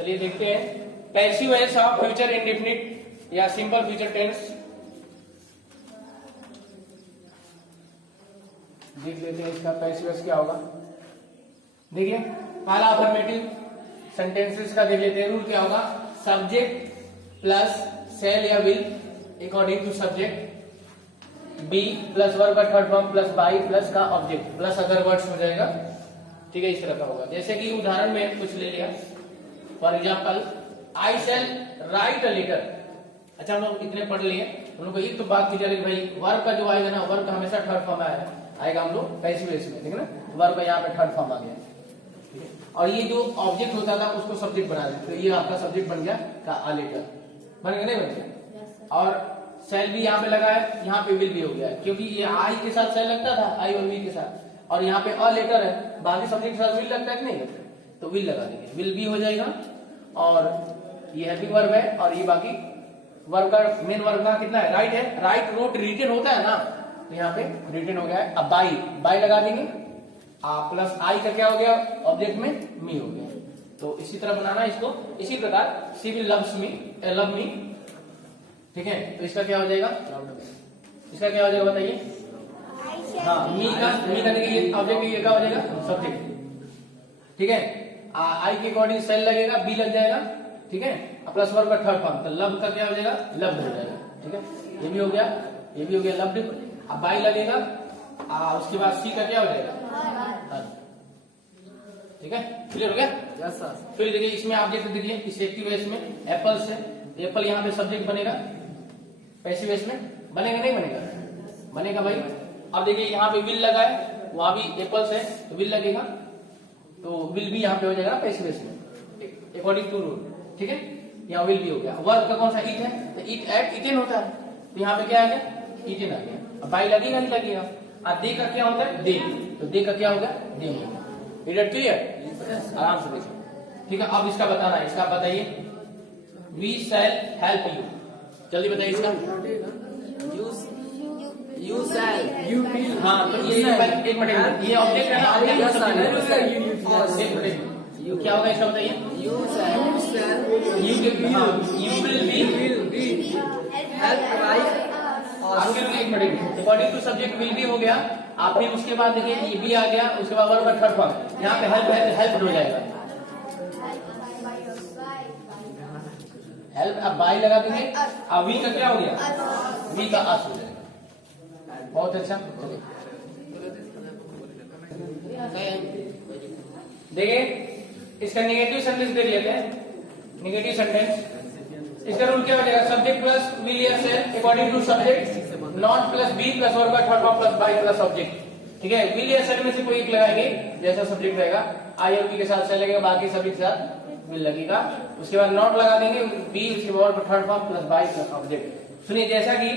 चलिए देखते हैं passive voice of future indefinite या सिंपल फ्यूचर टेंस। देख लेते हैं इसका पैसिव वॉइस क्या होगा। देखिए पहला अफर्मेटिव सेंटेंसेस का देख लेते हैं। रूल क्या होगा, सब्जेक्ट प्लस शैल या will according to subject, be plus verb का third form plus by plus का ऑब्जेक्ट प्लस अदर वर्ड्स हो जाएगा। ठीक है, इस तरह का होगा। जैसे कि उदाहरण में कुछ ले लिया, for example I shall write a letter. अच्छा हम लोग इतने पढ़ लिए, हम लोग को एक तो बात की जा रही भाई वर्ब का जो आएगा ना, वर्ब का हमेशा थर्ड फॉर्म आएगा हम लोग पैसिव वॉइस में, ठीक है ना। वर्ब का यहाँ पे थर्ड फॉर्म आ गया, ठीक है। और ये जो ऑब्जेक्ट होता था उसको सब्जेक्ट बना देते, तो ये आपका सब्जेक्ट बन गया का आ लेटर, बन गया नहीं बन गया। और सेल भी यहाँ पे लगा है, यहाँ पे विल भी हो गया है, क्योंकि ये आई के साथ सेल लगता था, आई और वी के साथ, और यहाँ पे अ लेटर है, बाकी सब्जेक्ट के साथ विल लगता है कि नहीं लगता है, तो विल लगा देंगे, विल भी हो जाएगा। और ये हेल्पिंग वर्ब है, और ये बाकी वर्ब का मेन वर्ब का कितना है, राइट है। राइट रोट रिटन होता है ना, तो यहाँ पे रिटन हो गया है। अब बाई बाई लगा देंगे, प्लस आई का क्या हो गया ऑब्जेक्ट में, मी हो गया। तो इसी तरह बनाना इसको। इसी प्रकार she will loves me, love me, ठीक है। तो इसका क्या हो जाएगा, इसका क्या हो जाएगा बताइए। हाँ मी का देखिए ये ऑब्जेक्ट, ये क्या हो जाएगा सब्जेक्ट, ठीक है। आई के अकॉर्डिंग सेल लगेगा, बी लग जाएगा, ठीक है। प्लस वर्ब का थर्ड फॉर्म, तो लव का क्या हो जाएगा, लव्ड हो जाएगा, ठीक है। ये भी हो गया, ये भी हो गया लव्ड। अब बाई लगेगा, उसके बाद सी का क्या हो जाएगा, ठीक है। क्लियर हो गया। Yes sir. फिर देखिए इसमें ऑब्जेक्ट देखिए, इस एक्टिव वॉइस में एप्पल से, एप्पल यहाँ पे सब्जेक्ट बनेगा, पैसिव वॉइस में बनेगा नहीं बनेगा, बनेगा भाई। अब देखिए यहाँ पे विल लगा है, वहां भी एप्पल्स है तो विल लगेगा, तो विल भी यहाँ पे हो जाएगा पैसिव वॉइस में अकॉर्डिंग टू रूल, ठीक है। यहाँ विल भी हो गया। वर्ब का कौन सा, इट है, तो इट एट इटेन होता है, तो यहाँ पे क्या आ गया, इटेन आ गया। अब बाई लगेगा नहीं लगेगा। अब दे का क्या होता है, दे, तो दे का क्या होगा, दे होगा। इट क्लियर, आराम से देखिए, ठीक है। अब इसका बताना है, इसका बताइए। वी शैल हेल्प यू, जल्दी बताइए इसका। You shall, you will. हाँ तो ये एक मिनट, ये ऑब्जेक्ट है ना, यू क्या होगा इसका बताइए। You shall, you will be help right. एक minute, according to subject will भी हो गया। आप फिर उसके बाद देखिए ये भी आ गया, उसके बाद वर्ब का थर्ड फॉर्म, यहाँ पे हेल्प है, हेल्प हो जाएगा हेल्प। अब बाई लगा देंगे, अब वी का क्या हो गया, वी का अस हो जाएगा। बहुत अच्छा। देखिए इसका नेगेटिव सेंटेंस देख लेते हैं। नेगेटिव सेंटेंस इसका रूल क्या हो जाएगा, सब्जेक्ट प्लस विल या shall according to subject, not plus be plus verb का third form plus by plus object, ठीक है। विल या सेल में से कोई एक लगाएंगे, जैसा सब्जेक्ट रहेगा आई और बी के साथ सेल लगेगा, बाकी सभी के साथ विल लगेगा। उसके बाद नॉट लगा देंगे, बी उसके बाद third form plus by plus object. सुनिए जैसा कि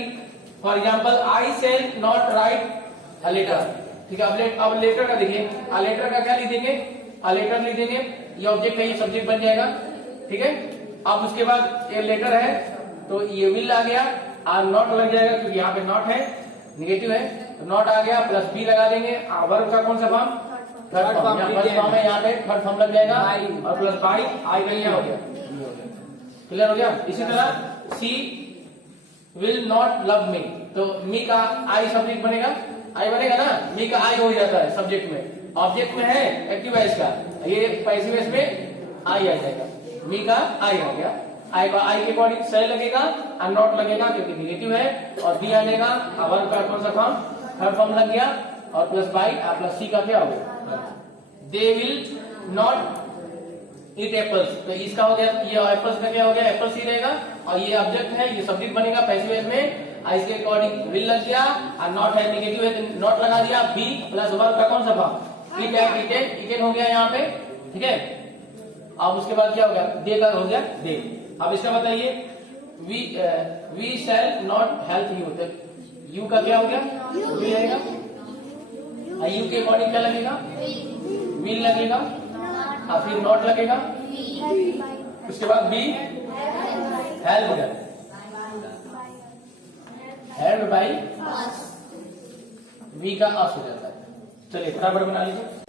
for example I shall not write a letter, ठीक है। अब लेटर का देखिए, अ लेटर का क्या लिख देंगे, अ लेटर लिख देंगे, ये ऑब्जेक्ट है, ये सब्जेक्ट बन जाएगा, ठीक है। अब उसके बाद ये लेटर है तो ये विल आ गया, और नॉट लग जाएगा क्योंकि यहाँ पे नॉट है, निगेटिव है, तो नॉट आ गया, प्लस बी लगा देंगे। वर्ब का कौन सा form, third form, first form है, यहाँ पे थर्ड फॉर्म लग जाएगा, और प्लस बाई आई का क्या हो गया, क्लियर हो गया। इसी तरह सी विल नॉट लव मी, तो मी का आई सब्जेक्ट बनेगा, आई बनेगा ना, मी का आई हो जाता है सब्जेक्ट में, ऑब्जेक्ट में है एक्टिव वॉइस का, ये पैसिव वॉइस में आई आ जाएगा, मी का आई आ गया। आई के अकॉर्डिंग सेल लगेगा और नॉट लगेगा क्योंकि निगेटिव है, और बी आ जाएगा, वर्ब का कौन सा फॉर्म, थर्ड फॉर्म लग गया, और प्लस बाई प्लस सी का क्या हो गया, they will not eat apples, तो इसका हो गया, ये एप्पल्स का क्या हो गया, एप्पल्स ही रहेगा, और ये ऑब्जेक्ट है, ये सब्जेक्ट बनेगा पैसिव वॉइस में, इसके अकॉर्डिंग विल लग गया, और नॉट है निगेटिव है तो नॉट लगा दिया, बी प्लस वर्ब का कौन सा फॉर्म, इट है, इटेन हो गया यहाँ पे, ठीक है। अब उसके बाद क्या हो गया, दे का हो गया दे। अब इसका बताइए, we shall not help you, तो यू का क्या हो गया, वी आएगा, यू के अकॉर्डिंग क्या लगेगा, विल लगेगा, और फिर नॉट लगेगा, उसके बाद बी हेल्प हो जाएगा, हेल्प बाई वी का अस हो जाता है। चलिए बराबर बना लीजिए।